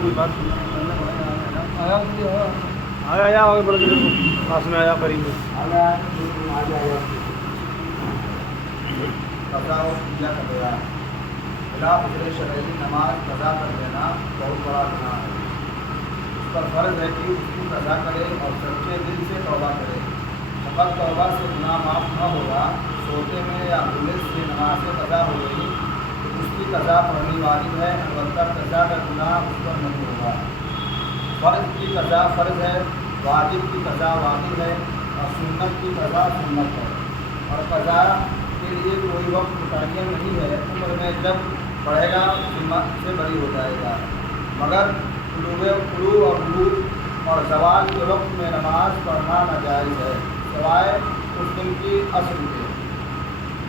کوئی بات آیا ہوگا بڑا دیر کو پاس میں آیا قریب میں نماز قضا کر دینا بہت بڑا گناہ ہے. اس پر فرض ہے کہ اس کی قضا کرے اور سچے دل سے توبہ کرے. فقط توبہ سے گناہ معاف نہ ہوگا. سوتے میں یا بھولے سے نماز قضا ہو گئی تو اس کی قضا پڑھنی واجب ہے، البتہ قضا کا گناہ اس پر نہیں ہوگا. فرض کی قضا فرض ہے، واجب کی قضا واجب ہے، اور سنت کی قضا سنت ہے. اور قضا کے لیے کوئی وقت متعین نہیں ہے. عمر میں جب پڑھے گا سے بری ہو جائے گا. مگر طلوع اور غروب اور زوال کے وقت میں نماز پڑھنا ناجائز ہے، سوائے اس دن کی عصر کے.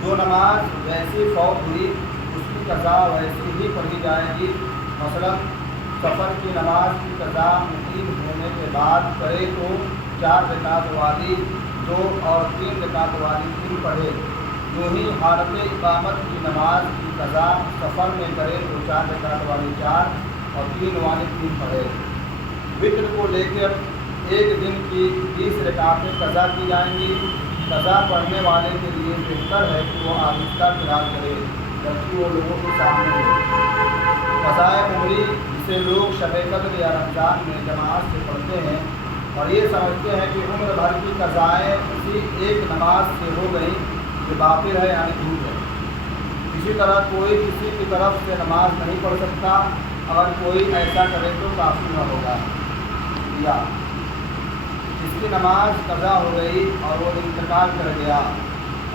جو نماز ویسی فوت ہوئی اس کی قضا ویسی ہی پڑھی جائے گی. مثلا سفر کی نماز کی قضا مقیم ہونے کے بعد کرے تو 4 رکعت والی 2 اور 3 رکعت والی 3 پڑھے. جو ہی حالت اقامت کی نماز کی قضا سفر میں کرے تو 4 رکعت والی 4 اور 3 والی 3 پڑھے. وتر کو لے کر ایک دن کی 20 رکعتیں قضا کی جائیں گی. قضا پڑھنے والے کے لیے بہتر ہے کہ وہ آہستہ قرات کرے جبکہ وہ لوگوں کے سامنے ہو. قضائے عمری جسے لوگ شب قدر یا رمضان میں جماعت سے پڑھتے ہیں اور یہ سمجھتے ہیں کہ عمر بھر کی قضائیں اسی ایک نماز سے ہو گئی، جو باطل ہے یعنی جھوٹ ہے. اسی طرح کوئی کسی کی طرف سے نماز نہیں پڑھ سکتا. اگر کوئی ایسا کرے تو کافی نہ ہوگا. یا جس کی نماز قضا ہو گئی اور وہ انتقال کر گیا،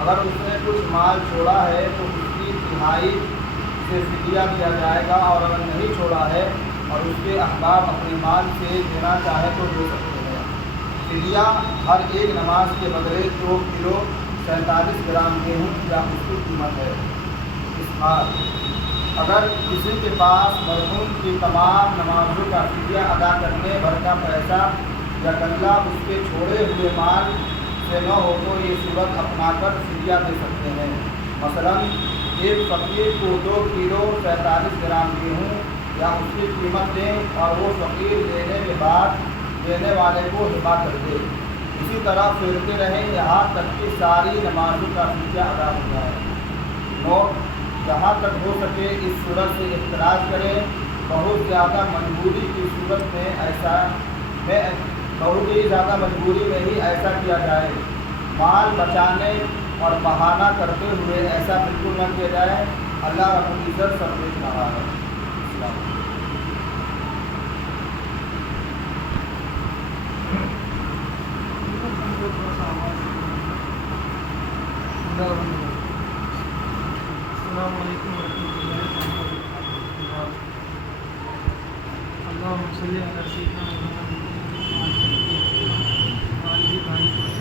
اگر اس نے کچھ مال چھوڑا ہے تو اس کی تہائی سے فدیہ دیا جائے گا، اور اگر نہیں چھوڑا ہے اور اس کے احباب اپنے مال سے دینا چاہے تو دے سکتے ہیں. فدیہ ہر ایک نماز کے بدلے 2 کلو 47 گرام گیہوں یا اس کی قیمت ہے. اسحاق اگر کسی کے پاس مرحوم کی تمام نمازوں کا فدیہ ادا کرنے بھر کا پیسہ یا غلہ اس کے چھوڑے ہوئے مال سے نہ ہو تو یہ صورت اپنا کر فدیہ دے سکتے ہیں. مثلا ایک فقیر کو 2 کلو 47 گرام گیہوں یا اس کی قیمت دیں اور وہ فقیر دینے کے بعد دینے والے کو ہبا کر دے. اسی طرح پھرتے رہیں یہاں تک کہ ساری نمازوں کا فدیہ ادا ہو جائے. نوٹ: جہاں تک ہو سکے اس صورت سے احتراز کریں. بہت زیادہ مجبوری کی صورت میں بہت ہی زیادہ مجبوری میں ہی ایسا کیا جائے. مال بچانے اور بہانہ کرتے ہوئے ایسا بالکل نہ کیا جائے. اللہ رب العزت سب دیکھ رہا ہے. السلام علیکم ورحمۃ اللہ وبرکاتہ. اللہم صلی علی سیدنا محمد والہ بھائی کو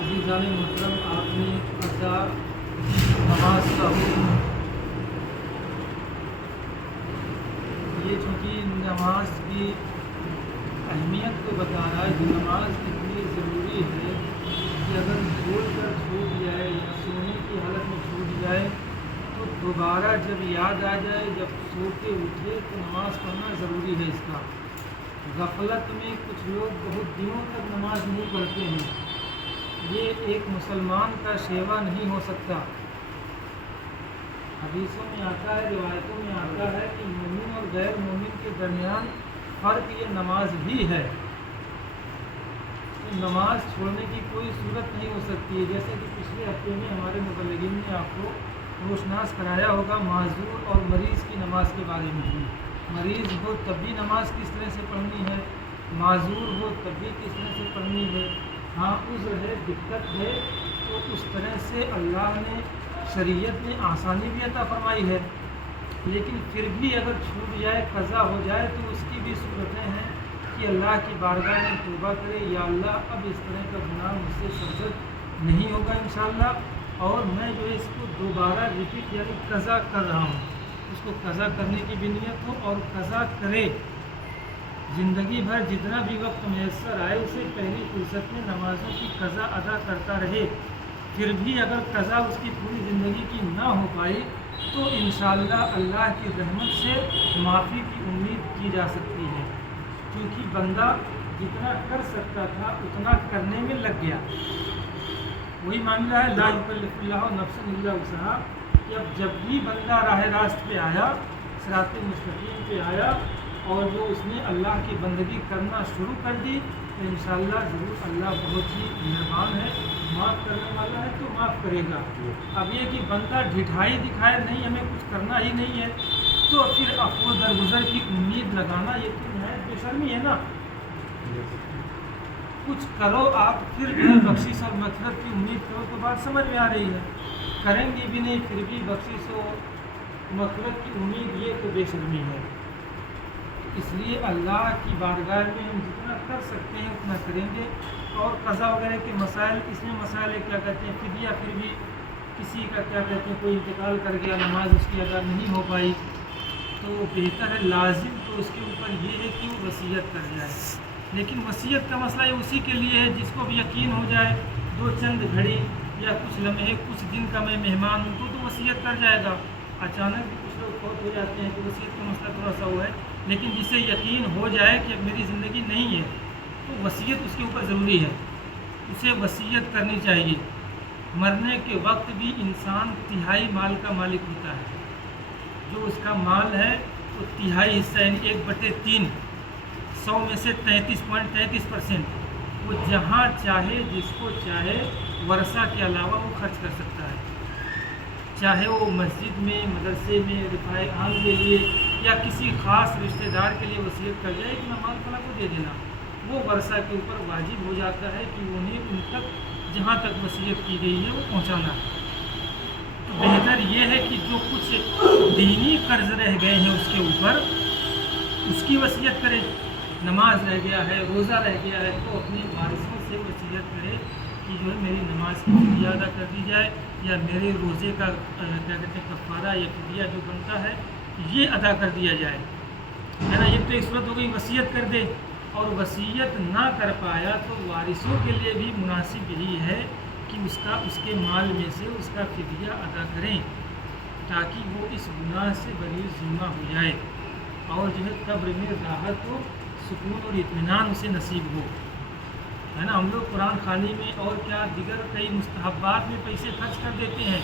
عزیزان محترم، آپ نے قضا نماز کا حکم یہ چونکہ نماز کی اہمیت کو بتا رہا ہے کہ نماز اتنی ضروری ہے کہ اگر بھول کر چھوٹ جائے یا سونے کی حالت میں چھوٹ جائے تو دوبارہ جب یاد آ جائے، جب سو کے اٹھے تو نماز پڑھنا ضروری ہے. اس کا غفلت میں کچھ لوگ بہت دنوں تک نماز نہیں پڑھتے ہیں. یہ ایک مسلمان کا شیوا نہیں ہو سکتا. حدیثوں میں آتا ہے، روایتوں میں آتا ہے کہ مومن اور غیر مومن کے درمیان فرق یہ نماز ہی ہے. نماز چھوڑنے کی کوئی صورت نہیں ہو سکتی ہے. جیسے کہ پچھلے ہفتے میں ہمارے مبلغین نے آپ کو روشناس کرایا ہوگا معذور اور مریض کی نماز کے بارے میں بھی. مریض ہو تب بھی نماز کس طرح سے پڑھنی ہے، معذور ہو تب بھی کس طرح سے پڑھنی ہے. ہاں عذر ہے، دقت ہے تو اس طرح سے اللہ نے شریعت نے آسانی بھی عطا فرمائی ہے. لیکن پھر بھی اگر چھوٹ جائے، قضا ہو جائے تو اس کی بھی صورتیں ہیں کہ اللہ کی بارگاہ میں توبہ کرے، یا اللہ اب اس طرح کا گناہ مجھ سے سرزد نہیں ہوگا انشاءاللہ، اور میں جو ہے اس کو دوبارہ ریپیٹ یعنی قضا کر رہا ہوں. اس کو قضا کرنے کی بھی نیت ہو اور قضا کرے. ज़िंदगी भर जितना भी वक्त मैसर आए उसे पहली फुर्सत में नमाज़ों की क़ज़ा अदा करता रहे, फिर भी अगर क़ज़ा उसकी पूरी ज़िंदगी की ना हो पाई तो इंशाअल्लाह अल्लाह की रहमत से माफ़ी की उम्मीद की जा सकती है, क्योंकि बंदा जितना कर सकता था उतना करने में लग गया। वही मामला है ला युकल्लिफुल्लाहु नफ्सन इल्ला वुसअहा, कि अब जब भी बंदा राह रास्त पे आया, सिरात मुस्तकीम पे आया और जो उसने अल्लाह की बंदगी करना शुरू कर दी तो इंशाअल्लाह ज़रूर अल्लाह बहुत ही मेहरबान है, माफ़ करने वाला है तो माफ़ करेगा। अब ये कि बंदा ढिठाई दिखाए नहीं हमें कुछ करना ही नहीं है तो फिर अफ़्व दरगुज़र की उम्मीद लगाना ये तो नहायत बेशर्मी है ना। कुछ करो आप फिर भी बख्शिश और मग़फ़िरत की उम्मीद करो तो बात समझ में आ रही है, करेंगे भी नहीं फिर भी बख्शिश और मग़फ़िरत की उम्मीद ये तो बेशर्मी है। इसलिए अल्लाह की बारगाह में हम जितना कर सकते हैं उतना करेंगे। और क़ज़ा वगैरह के मसाइल, इसमें मसाइल क्या कहते हैं फिदिया, फिर भी किसी का क्या कहते हैं कोई इंतकाल कर गया, नमाज उसकी अदा नहीं हो पाई तो बेहतर है लाजिम तो उसके ऊपर ये है कि वो वसीयत कर जाए। लेकिन वसीयत का मसला ये उसी के लिए है जिसको भी यकीन हो जाए दो चंद घड़ी या कुछ लम्हे कुछ दिन का मैं मेहमान हूँ तो वसीयत कर जाएगा। अचानक भी कुछ लोग फौत हो जाते हैं तो वसीयत का मसला थोड़ा सा हुआ है, लेकिन जिसे यकीन हो जाए कि अब मेरी ज़िंदगी नहीं है तो वसीयत उसके ऊपर ज़रूरी है, उसे वसीयत करनी चाहिए। मरने के वक्त भी इंसान तिहाई माल का मालिक होता है, जो उसका माल है तो तिहाई हिस्सा यानी 1/3 100 में से 33.33% वो जहाँ चाहे जिसको चाहे वर्षा के अलावा वो खर्च कर सकता है, चाहे वो मस्जिद में, मदरसे में, रिफाए आम के लिए या किसी ख़ास रिश्तेदार के लिए वसीयत कर जाए कि माल फला को दे देना, वो वर्षा के ऊपर वाजिब हो जाता है कि उन्हें उन तक जहाँ तक वसीयत की गई है वो पहुँचाना है। तो बेहतर ये है कि जो कुछ दीनी कर्ज रह गए हैं उसके ऊपर उसकी वसीयत करे। नमाज रह गया है, रोज़ा रह गया है तो अपने वारिसों से वसीयत करे कि जो है मेरी नमाज की फिदिया अदा कर दी जाए या मेरे रोज़े का क्या कहते हैं कफ़ारा या फिदिया जो बनता है ये अदा कर दिया जाए, है ना। ये तो एक सूरत हो गई वसीयत कर दे, और वसीयत ना कर पाया तो वारिसों के लिए भी मुनासिब यही है कि उसके माल में से उसका फिदिया अदा करें ताकि वो इस गुनाह से बरी ज़िम्मा हो जाए और जो है कब्र में राहत हो, सुकून और इत्मीनान उसे नसीब हो, है ना। हम लोग कुरान खानी में और क्या दिगर कई मुस्तहब्बात में पैसे खर्च कर देते हैं,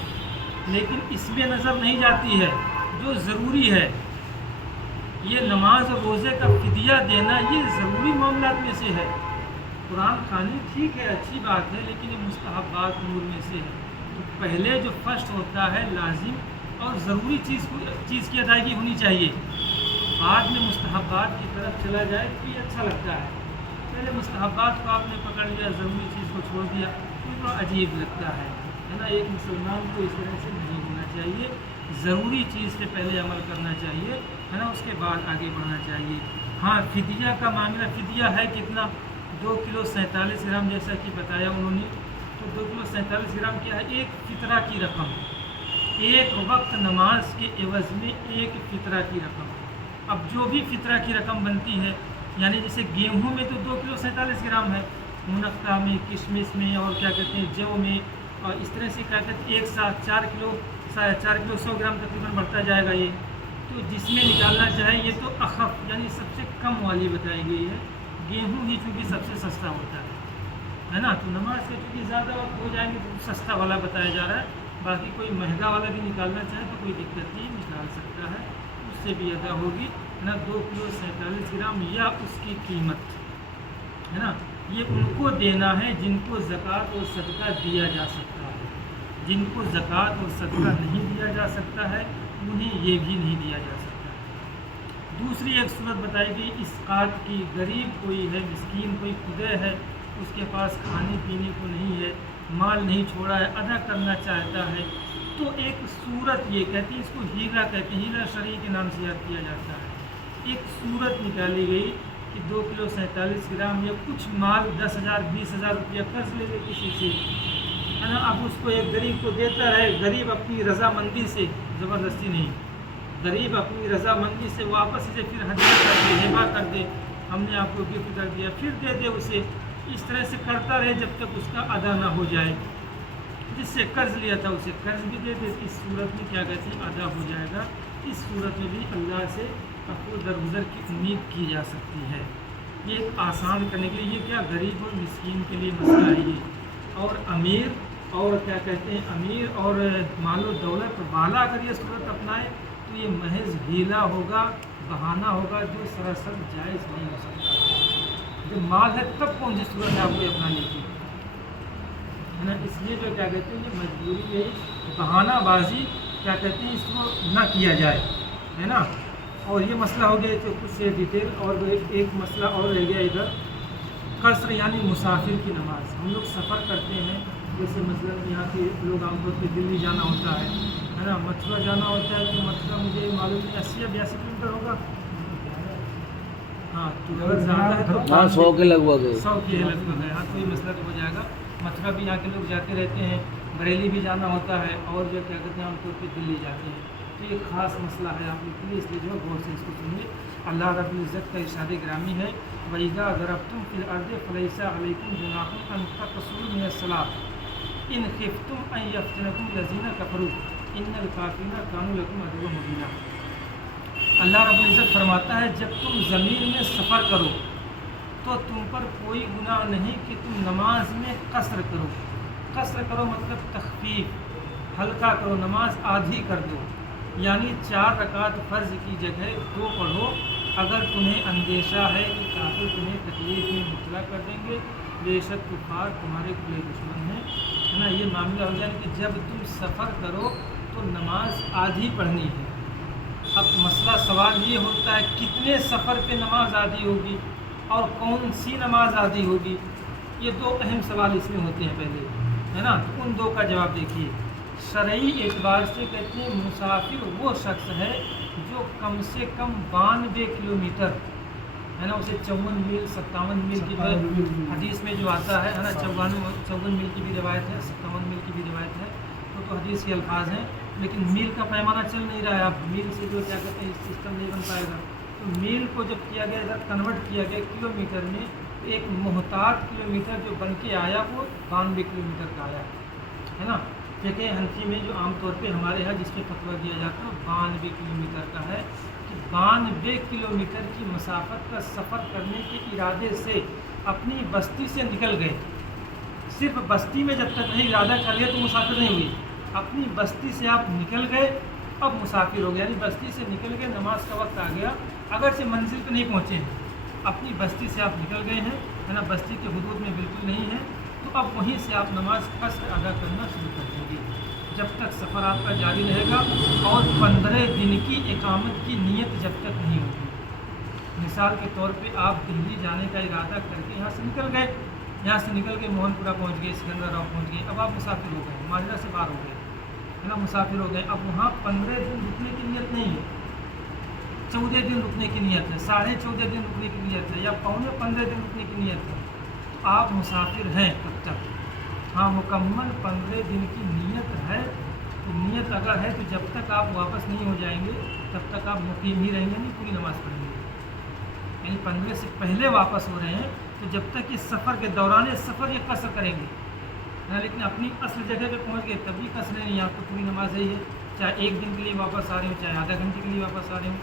लेकिन इसमें नज़र नहीं जाती है जो ज़रूरी है। ये नमाज और रोज़े का फिदिया देना ये ज़रूरी मामलात में से है। कुरान खानी ठीक है, अच्छी बात है, लेकिन ये मुस्तहब्बात नूर में से है। तो पहले जो फर्स्ट होता है लाजिम और ज़रूरी चीज़ की अदायगी होनी चाहिए, बाद में मुस्तहब्बात की तरफ चला जाए तो ये अच्छा लगता है। पहले मुस्तहब्बात को आपने पकड़ लिया, ज़रूरी चीज़ को छोड़ दिया तो थोड़ा अजीब लगता है ना। एक मुसलमान को इस तरह से नहीं होना चाहिए, ज़रूरी चीज़ से पहले अमल करना चाहिए, है ना, उसके बाद आगे बढ़ना चाहिए। हाँ, फिदिया का मामला, फिदिया है कितना, 2 किलो 47 ग्राम जैसा कि बताया उन्होंने। तो 2 किलो 47 ग्राम क्या है, एक फितरा की रकम, एक वक्त नमाज के एवज़ में एक फितरा की रकम। अब जो भी फितरा की रकम बनती है, यानी जैसे गेहूं में तो 2 किलो 47 ग्राम है, मुनक्का में, किशमिश में और क्या कहते हैं जौ में, और इस तरह से क्या कहते हैं एक साथ 4 किलो 100 ग्राम तकरीबन बढ़ता जाएगा ये। तो जिसमें निकालना चाहे ये तो अखफ यानी सबसे कम वाली बताई गई है। गेहूं ही चूँकि सबसे सस्ता होता है ना, तो नमाज से चूँकि ज़्यादा वक्त हो जाएंगे तो सस्ता वाला बताया जा रहा है। बाकी कोई महंगा वाला भी निकालना चाहे तो कोई दिक्कत नहीं, निकाल सकता है, उससे भी अदा होगी, है ना। 2 किलो 47 ग्राम या उसकी कीमत, है ना, ये उनको देना है जिनको ज़कात और सदका दिया जा सकता है। जिनको ज़कात और सदका नहीं दिया जा सकता है उन्हें ये भी नहीं दिया जा सकता। दूसरी एक सूरत बताई गई इसकात की, गरीब कोई है, मिस्कीन कोई खुदे है, उसके पास खाने पीने को नहीं है, माल नहीं छोड़ा है, अदा करना चाहता है, तो एक सूरत ये कहती है, इसको हीरा कहते हैं, हीरा शरई के नाम से याद किया जाता है। एक सूरत निकाली गई कि 2 किलो 47 ग्राम या कुछ माल 10,000 20,000 रुपया कर्ज ले ले किसी से, है ना। अब उसको एक गरीब को देता है, गरीब अपनी रजामंदी से, ज़बरदस्ती नहीं, गरीब अपनी रजामंदी से वापस इसे फिर हदिया कर दे, हिबा कर दे, हमने आपको गिफ्ट कर दिया, फिर दे दे उसे। इस तरह से करता रहे जब तक उसका अदा ना हो जाए। जिससे कर्ज लिया था उसे कर्ज भी दे दे, इस सूरत में क्या कहते हैं अदा हो जाएगा। इस सूरत में भी अल्लाह से आपको दरगुजर की उम्मीद की जा सकती है। ये आसान करने के लिए, ये क्या गरीब और मिस्कीन के लिए मसला है ये। और अमीर और क्या कहते हैं अमीर और मालो दौलत वाला अगर ये सूरत अपनाए तो ये महज हीला होगा, बहाना होगा, जो सरासर जायज़ नहीं हो सकता। जब माल है तब कौन सी सूरत है आपको अपनाने की, है ना। इसलिए जो क्या कहते हैं ये मजबूरी है, बहानाबाजी क्या कहते हैं इसको ना किया जाए, है ना। और ये मसला हो गया तो कुछ डिटेल। और एक मसला और रह गया इधर, कसर यानी मुसाफिर की नमाज। हम लोग सफ़र करते हैं, जैसे मतलब यहाँ के लोग आमतौर पर दिल्ली जाना होता है ना, मथुरा जाना होता है। तो मथुरा मुझे मालूम है 80 या 82 किलोमीटर होगा। हाँ, तो अगर ज़्यादा है तो 100 के लगभग है, 100 के लगभग है। हाँ, तो ये मसला तो हो जाएगा। मथुरा भी यहाँ के लोग जाते रहते हैं, बरेली भी जाना होता है, और जो क्या कहते हैं आमतौर पर दिल्ली जाते हैं। तो ये ख़ास मसला है आप लोग के लिए, इसलिए जो है गौर से इसको सुनिए। अल्लाह रब्बुल इज़्ज़त का इरशाद ग्रामी है, वइज़ा ज़रबतुम फ़िल अर्ज़ि फ़लैसा अलैकुम जुनाहुन अन तक़सूरू मिनस्सलात इन ख़िफ़्तुम अन यफ़्तिनकुम लज़ीना कफ़रू इन्नल काफ़िरीना कानू लकुम अदुव्वम मुबीना। अल्लाह रब्बुल इज़्ज़त फरमाता है, जब तुम ज़मीन में सफ़र करो तो तुम पर कोई गुनाह नहीं कि तुम नमाज में कसर करो। कसर करो मतलब तख़फ़ीफ़, हल्का करो, नमाज आधी कर दो। यानी 4 रकात फ़र्ज़ की जगह 2 पढ़ो। अगर तुम्हें अंदेशा है कि काफिर तुम्हें तकलीफ़ में मुब्तला कर देंगे, बेशक कुफ़ार तुम्हारे खुले दुश्मन हैं, है ना। ये मामला हो जाए कि जब तुम सफ़र करो तो नमाज आधी पढ़नी है। अब मसला सवाल ये होता है कितने सफ़र पे नमाज आधी होगी और कौन सी नमाज आधी होगी। ये 2 अहम सवाल इसमें होते हैं पहले, है ना। तो उन 2 का जवाब देखिए। शरई एतबार से कहते हैं मुसाफिर वो शख्स है जो कम से कम 92 किलोमीटर, है ना, उसे 54 मील 57 मील की हदीस में जो आता है ना, 54 मील की भी रिवायत है, 57 मील की भी रिवायत है। तो हदीस के अल्फाज हैं, लेकिन मील का पैमाना चल नहीं रहा है। अब मील से जो क्या कहते हैं सिस्टम नहीं बन पाएगा। तो मील को जब किया गया, इधर कन्वर्ट किया गया किलोमीटर में, तो एक मुहताज किलोमीटर जो बन के आया वो 92 किलोमीटर का आया, है ना। फ़िक़्ह हनफ़ी में जो आमतौर पे हमारे यहाँ जिसके फतवा दिया जाता है 92 किलोमीटर का है कि 92 किलोमीटर की मसाफत का सफ़र करने के इरादे से अपनी बस्ती से निकल गए। सिर्फ बस्ती में जब तक नहीं इरादा कर लिया तो मुसाफिर नहीं हुई, अपनी बस्ती से आप निकल गए अब मुसाफिर हो गया। यानी बस्ती से निकल गए, नमाज का वक्त आ गया, अगर से मंजिल पर नहीं पहुँचे हैं, अपनी बस्ती से आप निकल गए हैं, है ना, बस्ती के हुदूद में बिल्कुल नहीं है, तो अब वहीं से आप नमाज कसर अदा करना शुरू कर देंगे जब तक सफ़र आपका जारी रहेगा और 15 दिन की इकामत की नीयत जब तक नहीं होगी। मिसाल के तौर पे आप दिल्ली जाने का इरादा करके यहाँ से निकल गए, यहाँ से निकल के मोहनपुरा पहुँच गए, सिकंदराबाद पहुँच गए, अब आप मुसाफिर हो गए, माजरा से बाहर हो गए, है ना, मुसाफिर हो गए। अब वहाँ 15 दिन रुकने की नीयत नहीं है, 14 दिन रुकने की नीयत है, 14.5 दिन रुकने की नीयत है, या 15 दिन रुकने की नीयत है, तो आप मुसाफिर हैं तब तक। हाँ, मुकम्मल 15 दिन की नीयत है, तो नीयत अगर है तो जब तक आप वापस नहीं हो जाएंगे तब तक आप मुकीम ही रहेंगे, नहीं पूरी नमाज़ पढ़ेंगे। यानी 15 से पहले वापस हो रहे हैं तो जब तक इस सफ़र के दौरान सफ़र ये कसर करेंगे, है ना। लेकिन अपनी असल जगह पे पहुंच गए तभी कसर नहीं, आपको पूरी नमाज है ये, चाहे 1 दिन के लिए वापस आ रहे हो, चाहे आधा घंटे के लिए वापस आ रहे हो,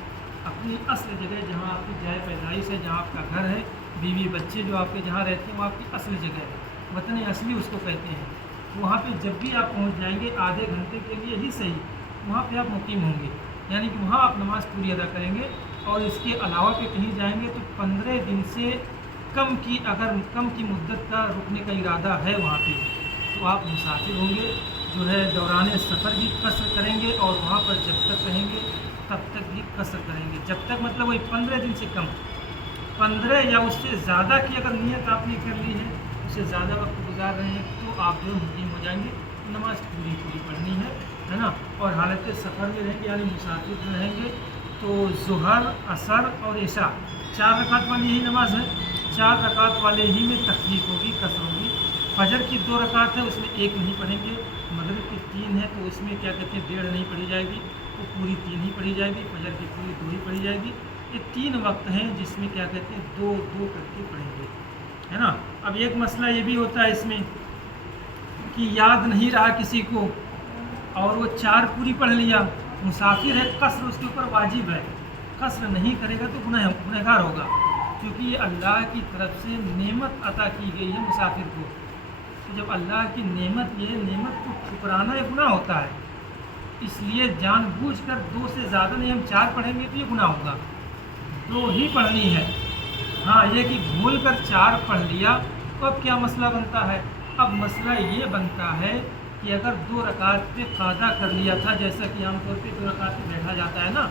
अपनी असल जगह जहाँ आपकी जाए पैदाइश है, जहाँ आपका घर है, बीवी बच्चे जो आपके जहाँ रहते हैं वो आपकी असल जगह है, वतन असली उसको कहते हैं। वहाँ पे जब भी आप पहुँच जाएंगे आधे घंटे के लिए ही सही, वहाँ पे आप मुकीम होंगे, यानी कि वहाँ आप नमाज़ पूरी अदा करेंगे। और इसके अलावा पे कहीं जाएंगे तो 15 दिन से कम की, अगर कम की मुद्दत का रुकने का इरादा है वहाँ पे, तो आप मुसाफिर होंगे, जो है दौरान सफ़र भी कसर करेंगे और वहाँ पर जब तक रहेंगे तब तक भी कसर करेंगे। जब तक मतलब वही 15 दिन से कम, 15 या उससे ज़्यादा की अगर नीयत आपने कर ली है, उससे ज़्यादा वक्त गुजार रहे हैं, तो आप जो मुकीम हो जाएंगे, नमाज पूरी पढ़नी है ना। और हालत सफ़र में रहेंगे यानी मुसाफिर रहेंगे तो ज़ुहर, असर और इशा 4 रकात वाली यही नमाज है, 4 रकात वाले ही में तकलीफ होगी, कसर होगी। फजर की 2 रकात है, उसमें 1 नहीं पढ़ेंगे। मगरिब की 3 है तो उसमें क्या कहते हैं 1.5 नहीं पढ़ी जाएगी, तो पूरी 3 ही पढ़ी जाएगी। फजर की पूरी 2 ही पढ़ी जाएगी। ये 3 वक्त हैं जिसमें क्या कहते हैं 2-2 करके पढ़ेंगे, है ना। अब एक मसला ये भी होता है इसमें कि याद नहीं रहा किसी को और वो 4 पूरी पढ़ लिया, मुसाफिर है, कसर उसके ऊपर वाजिब है, कसर नहीं करेगा तो गुनहगार होगा, क्योंकि ये अल्लाह की तरफ से नेमत अता की गई है मुसाफिर को। तो जब अल्लाह की नेमत, ये नेमत को ठुकराना एक गुनाह होता है, इसलिए जानबूझकर 2 से ज़्यादा नहीं, हम 4 पढ़ेंगे तो ये गुनाह होगा, 2 ही पढ़नी है। हाँ, ये कि भूल कर 4 पढ़ लिया तो अब क्या मसला बनता है, अब मसला ये बनता है कि अगर 2 रकात पे कादा कर लिया था, जैसा कि आमतौर पे 2 रकात पे बैठा जाता है ना,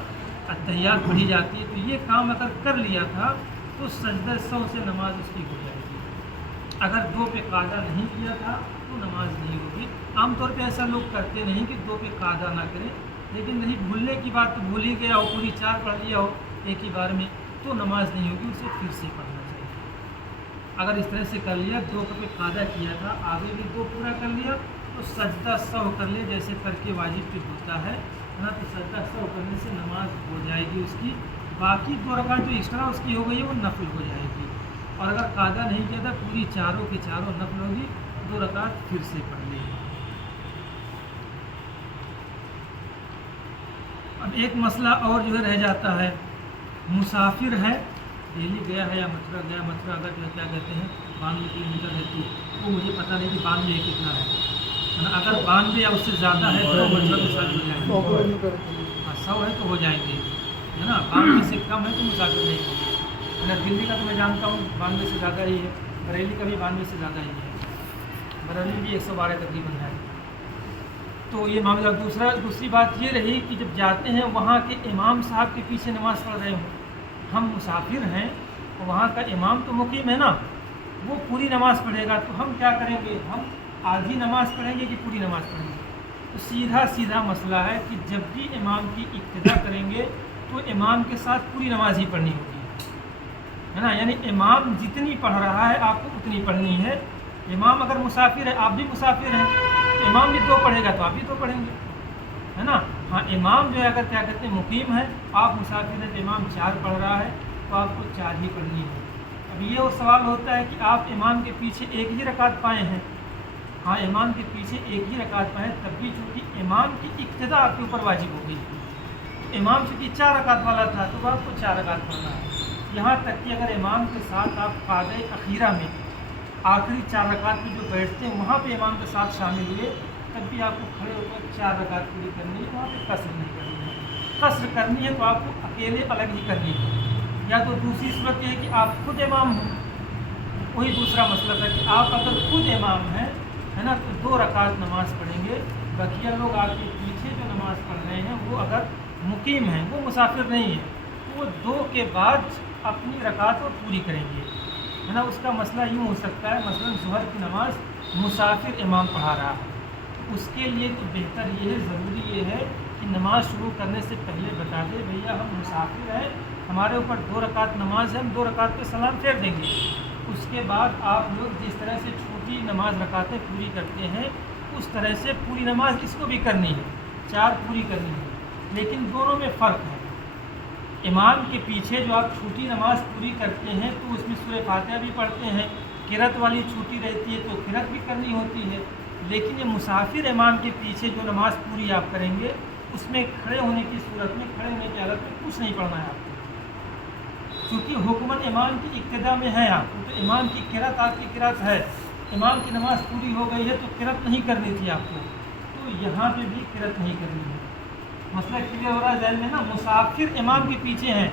अत्तहियात पढ़ी जाती है, तो ये काम अगर कर लिया था तो सजदा सौ से नमाज उसकी हो जाएगी। अगर 2 पे कादा नहीं किया था तो नमाज नहीं होगी। आमतौर पे ऐसा लोग करते नहीं कि 2 पे कादा ना करें, लेकिन नहीं भूलने की बात, तो भूल ही गया हो, पूरी 4 पढ़ लिया हो एक ही बार में, तो नमाज नहीं होगी, उसे फिर से पढ़ना चाहिए। अगर इस तरह से कर लिया, 2 पे कादा किया था, आगे भी 2 पूरा कर लिया, तो सजदा सौ कर ले, जैसे करके वाजिब पे होता है ना, तो सजदा सौ करने से नमाज हो जाएगी उसकी। बाकी 2 रकात जो एक्स्ट्रा उसकी हो गई है वो नफल हो जाएगी। और अगर कादा नहीं किया था, पूरी 4 की 4 नफल होगी, 2 रकात फिर से पढ़ लेगी। अब एक मसला और जो है रह जाता है, मुसाफिर है, दिल्ली गया है या मथुरा गया, मथुरा अगर जो क्या कहते हैं 92 किलोमीटर है, तो वो मुझे पता नहीं कि 92 कितना है ना, अगर 92 या उससे ज़्यादा है तो मथुरा के साथ हो जाएंगे। हाँ, 100 है तो हो जाएंगे, है ना। 92 से कम है तो मुसाफिर नहीं होंगे, ना। दिल्ली का तो मैं जानता हूँ 92 से ज़्यादा ही है, बरेली का भी 92 से ज़्यादा ही है, बरेली भी 112 तकरीबन है। तो ये मामला। दूसरी बात ये रही कि जब जाते हैं वहाँ के इमाम साहब के पीछे नमाज़ पढ़ रहे हों, हम मुसाफिर हैं, और वहाँ का इमाम तो मुकीम है ना, वो पूरी नमाज़ पढ़ेगा, तो हम क्या करेंगे, हम आधी नमाज़ पढ़ेंगे कि पूरी नमाज़ पढ़ेंगे। तो सीधा मसला है कि जब भी इमाम की इक्तिदा करेंगे तो इमाम के साथ पूरी नमाज ही पढ़नी होगी, है ना। यानी इमाम जितनी पढ़ रहा है आपको उतनी पढ़नी है। इमाम अगर मुसाफिर है, आप भी मुसाफिर हैं, तो इमाम भी 2 पढ़ेगा तो आप भी 2 पढ़ेंगे, है ना। हाँ, इमाम जो है अगर क्या कहते हैं मुकीम है, आप मुसाफिर हैं, तो इमाम 4 पढ़ रहा है तो आपको 4 ही पढ़नी है। अब ये और सवाल होता है कि आप इमाम के पीछे 1 ही रकात पाए हैं, हाँ, इमाम के पीछे 1 ही रकात पाए, तब भी चूँकि इमाम की इक्तिदा आपके ऊपर वाजिब हो गई, तो इमाम चूँकि 4 रकात वाला था तो आपको 4 रकात पढ़ना है। यहाँ तक कि अगर इमाम के साथ आप कादे अखीरा में आखिरी 4 रकात में जो बैठते हैं वहाँ पे इमाम के साथ शामिल हुए, तब भी आपको खड़े होकर 4 रकात पूरी करनी है, वहाँ पे कसर नहीं करनी है। कसर करनी है तो आपको अकेले अलग ही करनी है, या तो दूसरी सूरत ये है कि आप खुद इमाम हो, वही दूसरा मसला था कि आप अगर खुद इमाम हैं, है ना, तो 2 रकात नमाज़ पढ़ेंगे, बकिया लोग आपके पीछे जो नमाज़ पढ़ रहे हैं वो अगर मुकीम हैं, वो मुसाफिर नहीं है, तो वो 2 के बाद अपनी रकात वो पूरी करेंगे, है ना। उसका मसला यूँ हो सकता है, मसलन ज़ुहर की नमाज़ मुसाफिर इमाम पढ़ा रहा है, तो उसके लिए तो बेहतर ये है, ज़रूरी ये है कि नमाज़ शुरू करने से पहले बता दे, भैया हम मुसाफिर हैं, हमारे ऊपर 2 रकात नमाज है, हम 2 रकात पे सलाम फेर देंगे। उसके बाद आप लोग जिस तरह से छोटी नमाज रकातें पूरी करते हैं, उस तरह से पूरी नमाज इसको भी करनी है, 4 पूरी करनी है, लेकिन दोनों में फ़र्क है। इमाम के पीछे जो आप छोटी नमाज पूरी करते हैं तो उसमें सूरह फातिहा भी पढ़ते हैं, किरत वाली छूटी रहती है तो किरत भी करनी होती है, लेकिन ये मुसाफिर इमाम के पीछे जो नमाज़ पूरी आप करेंगे उसमें खड़े होने की सूरत में, खड़े होने की हालत में कुछ नहीं पढ़ना है आपको, क्योंकि हुक्मन इमाम की इक्तिदा में है आपको, तो इमाम की किरत आपकी किरत है, इमाम की नमाज़ पूरी हो गई है तो किरत नहीं करनी थी आपको, तो यहाँ पे भी किरत नहीं करनी है। मसला क्लियर हो रहा है ज़हन में ना। मुसाफिर इमाम के पीछे हैं,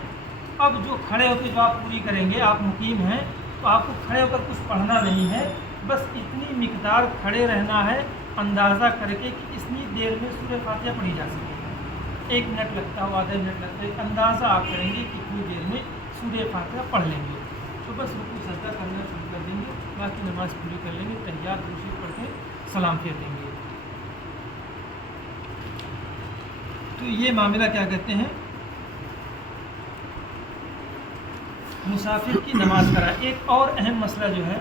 अब जो खड़े होकर जो आप पूरी करेंगे, आप मुकीम हैं तो आपको खड़े होकर कुछ पढ़ना नहीं है, बस इतनी मिकदार खड़े रहना है अंदाज़ा करके कि इतनी देर में सूरह फातिहा पढ़ी जा सके। 1 मिनट लगता हो, आधा मिनट लगता है, अंदाज़ा आप करेंगे कि इतनी देर में सूरह फातिहा पढ़ लेंगे, तो बस रुकू सजदा करना शुरू कर देंगे, बाकी नमाज़ पूरी कर लेंगे, तहियात दूसरी पढ़ के सलाम फेर देंगे। तो ये मामला क्या कहते हैं, मुसाफिर की नमाज करा। एक और अहम मसला जो है,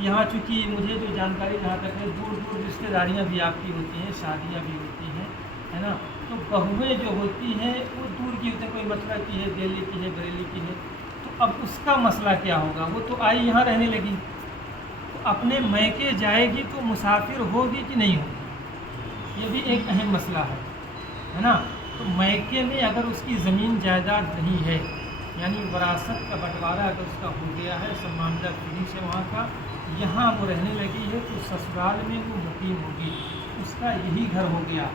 यहाँ चूँकि मुझे जो जानकारी जहाँ तक है, दूर दूर रिश्तेदारियाँ भी आपकी होती हैं, शादियाँ भी होती हैं, है ना, तो बहुएँ जो होती हैं वो दूर की होती हैं, कोई मथुरा की है, दिल्ली की है, बरेली की है, तो अब उसका मसला क्या होगा? वो तो आई यहाँ रहने लगी, तो अपने मैके जाएगी तो मुसाफिर होगी कि नहीं होगी? ये भी एक अहम मसला है ना। तो मैके में अगर उसकी ज़मीन जायदाद नहीं है, यानी वरासत का बंटवारा अगर उसका हो गया है, सब मामला पुलिस है वहाँ का, यहाँ वो रहने लगी है, तो ससुराल में वो मुकीम होगी, उसका यही घर हो गया।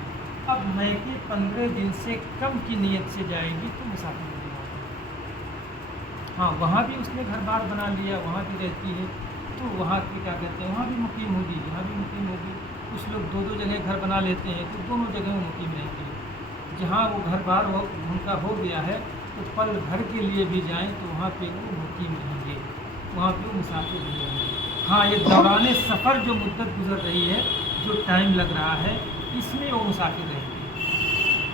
अब मैके 15 दिन से कम की नीयत से जाएगी तो मुसाफिर होगी। हाँ, वहाँ भी उसने घर बार बना लिया, वहाँ भी रहती है, तो वहाँ की क्या कहते हैं, वहाँ भी मुकीम होगी, यहाँ भी मुकीम होगी। कुछ लोग दो दो जगह घर बना लेते हैं, तो दोनों जगह मुकीम रहेंगे। जहाँ वो घर बार उनका हो गया है, तो पल भर के लिए भी जाएं तो वहाँ पे वो मुकीम रहेंगे, वहाँ पे वो मुसाफिर नहीं रहेंगे। हाँ, ये दौरान सफ़र जो मुद्दत गुजर रही है, जो टाइम लग रहा है, इसमें वो मुसाफिर रहेंगे।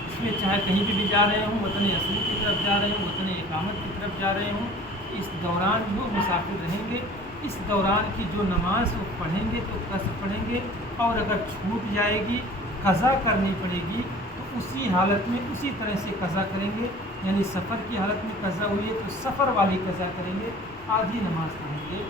इसमें चाहे कहीं भी जा रहे हों, वतन असली की तरफ जा रहे हों, वतन इकामत की तरफ जा रहे हों, इस दौरान वो मुसाफिर रहेंगे। इस दौरान की जो नमाज वो पढ़ेंगे तो कसर पढ़ेंगे, और अगर छूट जाएगी, क़ज़ा करनी पड़ेगी, तो उसी हालत में उसी तरह से क़ज़ा करेंगे। यानी सफ़र की हालत में क़ज़ा हुई है तो सफ़र वाली क़ज़ा करेंगे, आधी नमाज पढ़ेंगे।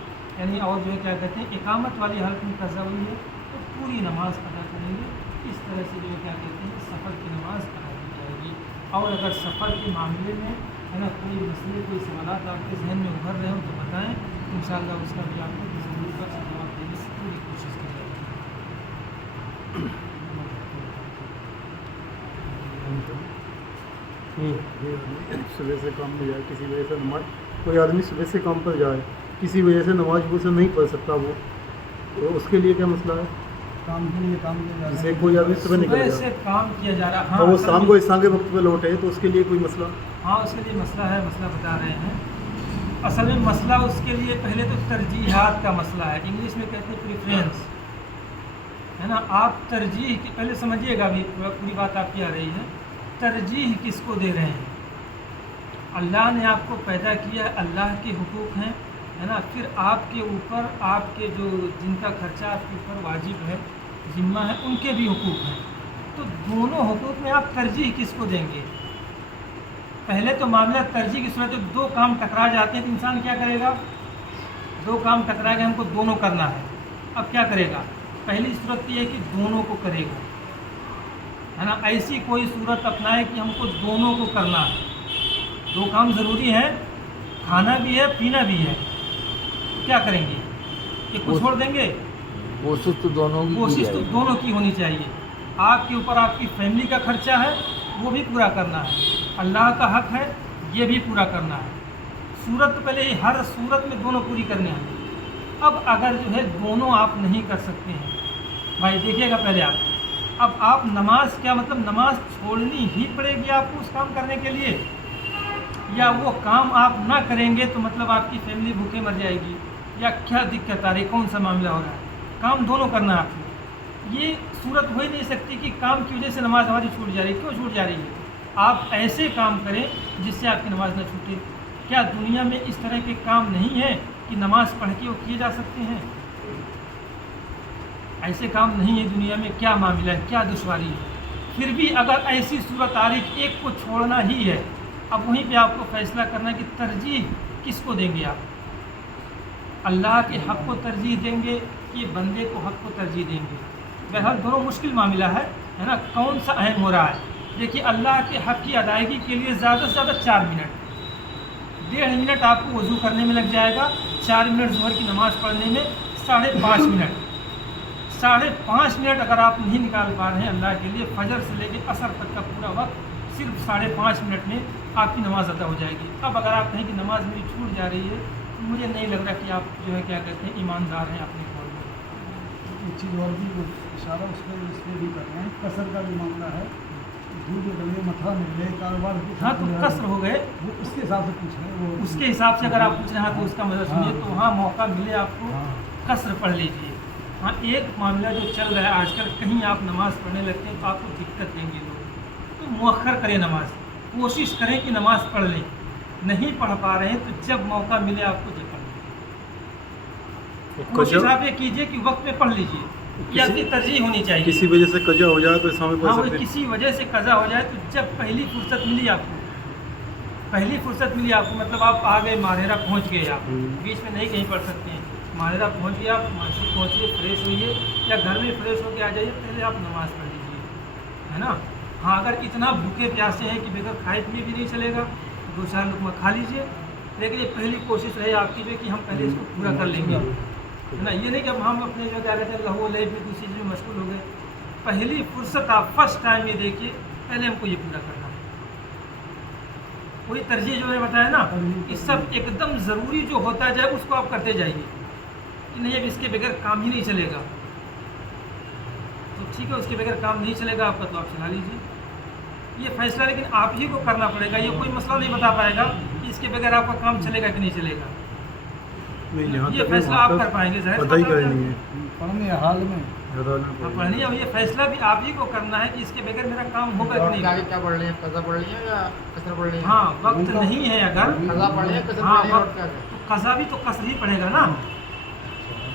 यानी और जो है क्या कहते हैं, इकामत वाली हालत में क़ज़ा हुई है तो पूरी नमाज अदा करेंगे। इस तरह से जो है क्या कहते हैं, सफ़र की नमाज अदा की जाएगी। और अगर सफ़र के मामले में है ना कोई मसले, कोई सवालात आपके जहन में उभर रहे हो तो बताएँ, इंशाअल्लाह उसका भी आपको ज़रूर का जवाब देने की पूरी कोशिश की जाएगी। सुबह से काम में जाए, किसी वजह से नमाज, कोई आदमी सुबह से काम पर जाए, किसी वजह से नमाज वो से नहीं पढ़ सकता, वो तो उसके लिए क्या मसला है? काम के लिए काम किया जा रहा जैसे कोई आदमी सुबह निकल सुबह गया से काम किया जा रहा है, और हाँ, वो असल शाम में- को ईशा के वक्त पे लौटे, तो उसके लिए कोई मसला? हाँ, उसके लिए मसला है, मसला बता रहे हैं। असल में मसला उसके लिए पहले तो तरजीहात का मसला है, इंग्लिश में कहते हैं प्रेफरेंस, है ना। आप तरजीह की पहले समझिएगा, अभी पूरी बात आपकी आ रही है। तरजीह किसको दे रहे हैं? अल्लाह ने आपको पैदा किया है, अल्लाह के हुकूक हैं, है ना। फिर आपके ऊपर, आपके जो जिनका खर्चा आपके ऊपर वाजिब है, जिम्मा है, उनके भी हुकूक हैं। तो दोनों हुकूक में आप तरजीह किसको देंगे? पहले तो मामला तरजीह की सूरत, जब दो काम टकरा जाते हैं तो इंसान क्या करेगा? दो काम टकरा गए, हमको दोनों करना है, अब क्या करेगा? पहली सूरत ये है कि दोनों को करेगा, है ना। ऐसी कोई सूरत अपनाए कि हमको दोनों को करना है, दो काम ज़रूरी है, खाना भी है, पीना भी है, तो क्या करेंगे? ये कुछ छोड़ देंगे? कोशिश तो दोनों की कोशिश तो जाएगी। दोनों की होनी चाहिए। आपके ऊपर आपकी फैमिली का खर्चा है, वो भी पूरा करना है, अल्लाह का हक है, ये भी पूरा करना है। सूरत तो पहले हर सूरत में दोनों पूरी करने हैं। अब अगर जो है दोनों आप नहीं कर सकते हैं, भाई देखिएगा पहले अब आप नमाज, क्या मतलब नमाज छोड़नी ही पड़ेगी आपको उस काम करने के लिए, या वो काम आप ना करेंगे तो मतलब आपकी फैमिली भूखे मर जाएगी, या क्या दिक्कत आ रही, कौन सा मामला हो रहा है? काम दोनों करना है आपको। ये सूरत हो ही नहीं सकती कि काम की वजह से नमाज हमारी छूट जा रही है। क्यों छूट जा रही है? आप ऐसे काम करें जिससे आपकी नमाज न छूटे। क्या दुनिया में इस तरह के काम नहीं है कि नमाज पढ़ के वो किए जा सकते हैं? ऐसे काम नहीं है दुनिया में। क्या मामला है, क्या दुश्वारी है? फिर भी अगर ऐसी सूरत आ रही कि एक को छोड़ना ही है, अब वहीं पे आपको फैसला करना है कि तरजीह किसको देंगे आप? अल्लाह के हक़ को तरजीह देंगे कि बंदे को हक़ को तरजीह देंगे? बहरहाल दोनों मुश्किल मामला है ना। कौन सा अहम हो रहा है? देखिए, अल्लाह के हक़ की अदायगी के लिए ज़्यादा से ज़्यादा 4 मिनट, 1.5 मिनट आपको वज़ू करने में लग जाएगा, 4 मिनट ज़ुहर की नमाज़ पढ़ने में, 5.5 मिनट, 5.5 मिनट अगर आप नहीं निकाल पा रहे हैं अल्लाह के लिए, फजर से लेकर असर तक का पूरा वक्त सिर्फ 5.5 मिनट में आपकी नमाज़ अदा हो जाएगी। अब अगर आप कहें कि नमाज़ मेरी छूट जा रही है, तो मुझे नहीं लग रहा कि आप जो है क्या कहते हैं ईमानदार हैं अपने कौल में। एक चीज़ और भी इशारा उसमें भी कर रहे हैं, कसर का भी मामला है। दूध डले मथा मिले कारोबार, हाँ, तो कसर हो गए, वो उसके हिसाब से पूछ रहे हैं। वो उसके हिसाब से अगर आप पूछ रहे हैं तो उसका मतलब सुनिए, तो वहाँ मौका मिले आपको हाँ। कसर पढ़ लीजिए। हाँ, एक मामला जो चल रहा है आजकल, कहीं आप नमाज़ पढ़ने लगते हैं तो आपको दिक्कत देंगे लोग, तो मुअख्खर करें नमाज, कोशिश करें कि नमाज़ पढ़ लें। नहीं पढ़ पा रहे हैं तो जब मौका मिले आपको जब पढ़ लें। कोशिश आप ये कीजिए कि वक्त पे पढ़ लीजिए। ये आपकी तरजीह होनी चाहिए। किसी वजह से कजा हो जाए तो इस समय पढ़ हाँ, वो सकते हैं। किसी वजह से कज़ा हो जाए तो जब पहली फुर्सत मिली आपको, पहली फुर्सत मिली आपको, मतलब आप आ गए मारहेरा पहुँच गए आप, बीच में नहीं कहीं पढ़ सकते हैं, मारहेरा पहुँच गए आप, मस्जिद पहुँचिए, फ्रेश होइए या घर में फ्रेश होकर आ जाइए, पहले आप नमाज़ पढ़ लीजिए, है ना। हाँ, अगर इतना भूखे प्यासे हैं कि बगैर खाए पिए भी नहीं चलेगा, 2-4 लुक़मा खा लीजिए, लेकिन ये पहली कोशिश रहे आपकी जो कि हम पहले इसको पूरा कर लेंगे, है ना। ये नहीं कि अब हम अपने जो क्या कहते हैं लहू लहब में दूसरी चीज़ में मशगूल हो गए। पहली फुर्सत आप फर्स्ट टाइम ये देखिए, पहले हमको ये पूरा करना है। वही तरजीह जो मैंने बताया ना, कि सब एकदम ज़रूरी जो होता जाए उसको आप करते जाइए, कि नहीं अब इसके बगैर काम ही नहीं चलेगा, तो ठीक है, उसके बगैर काम नहीं चलेगा आपका, तो आप चला लीजिए। ये फैसला लेकिन आप ही को करना पड़ेगा, ये कोई मसला नहीं बता पाएगा कि इसके बगैर आपका काम चलेगा कि नहीं चलेगा। नहीं, यहाँ ये तक फैसला वहाँ आप तक कर पाएंगे, ज़ाहिर पता ही सी बात है। करनी है। पढ़ने हाल में हाँ, पढ़नी है, और ये फैसला भी आप ही को करना है कि इसके बगैर मेरा काम होगा कि नहीं। आगे क्या पढ़ रहे हैं, कज़ा पढ़ रही है या कसर पढ़ रही है? हाँ, वक्त नहीं है अगर, कज़ा पढ़ रही है, कसर हाँ, पढ़ रही है, और वक्त क्या तो कज़ा भी तो कसर ही पड़ेगा ना।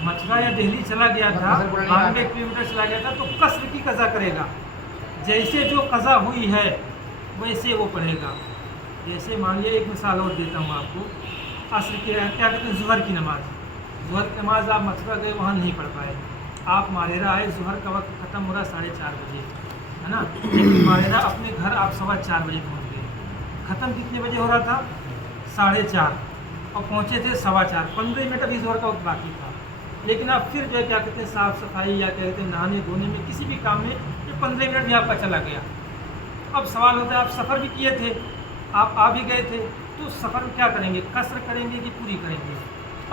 मथुरा या दिल्ली चला गया था, 92 किलोमीटर चला गया था, तो कसर की कज़ा करेगा। जैसे जो कज़ा हुई है वैसे वो पढ़ेगा। जैसे मान लिया, एक मिसाल और देता हूँ आपको, असर के क्या कहते हैं ज़ुहर की नमाज़, ज़ुहर की नमाज़ आप मथुरा गए वहाँ नहीं पढ़ पाए, आप मारेरा आए, ज़ुहर का वक्त ख़त्म हो रहा 4:30 बजे, है ना। लेकिन मारेरा अपने घर आप 4:15 बजे पहुँच गए, ख़त्म कितने बजे हो रहा था 4:30, और पहुँचे थे 4:15, 15 मिनट अभी ज़ुहर का वक्त बाकी था। लेकिन आप फिर जो है क्या कहते हैं साफ़ सफाई या क्या कहते हैं नहाने धोने में, किसी भी काम में ये 15 मिनट भी आपका चला गया। अब सवाल होता है, आप सफ़र भी किए थे, आप आ भी गए थे, तो सफ़र में क्या करेंगे, कसर करेंगे कि पूरी करेंगे?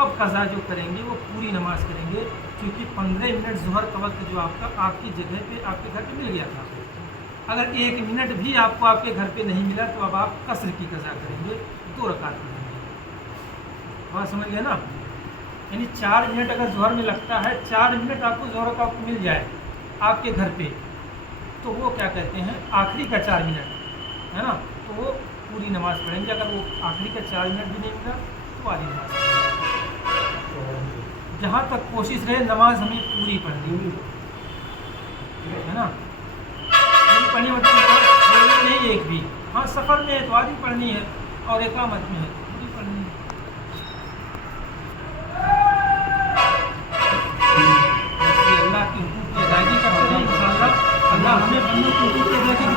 अब कज़ा जो करेंगे वो पूरी नमाज़ करेंगे, क्योंकि 15 मिनट ज़ुहर का वक्त जो आपका आपकी जगह पे आपके घर पे मिल गया था। अगर 1 मिनट भी आपको आपके घर पे नहीं मिला तो अब आप कसर की कज़ा करेंगे, 2 रकात पढ़ेंगे। बात समझ गए ना। यानी 4 मिनट अगर ज़ुहर में लगता है, 4 मिनट आपको ज़ुहर का वक्त मिल जाए आपके घर पे, तो वो क्या कहते हैं आखिरी का 4 मिनट, है ना, तो वो पूरी नमाज़ पढ़ेंगे। अगर वो आखिरी का 4 मिनट भी नहीं मिला तो वाली नमाज़ पढ़ेंगे। जहाँ तक कोशिश रहे नमाज हमें पूरी पढ़नी है ना, पूरी पढ़नी मतलब छोड़नी नहीं एक भी। हाँ, सफ़र में है तो आधी पढ़नी है और इकामत में है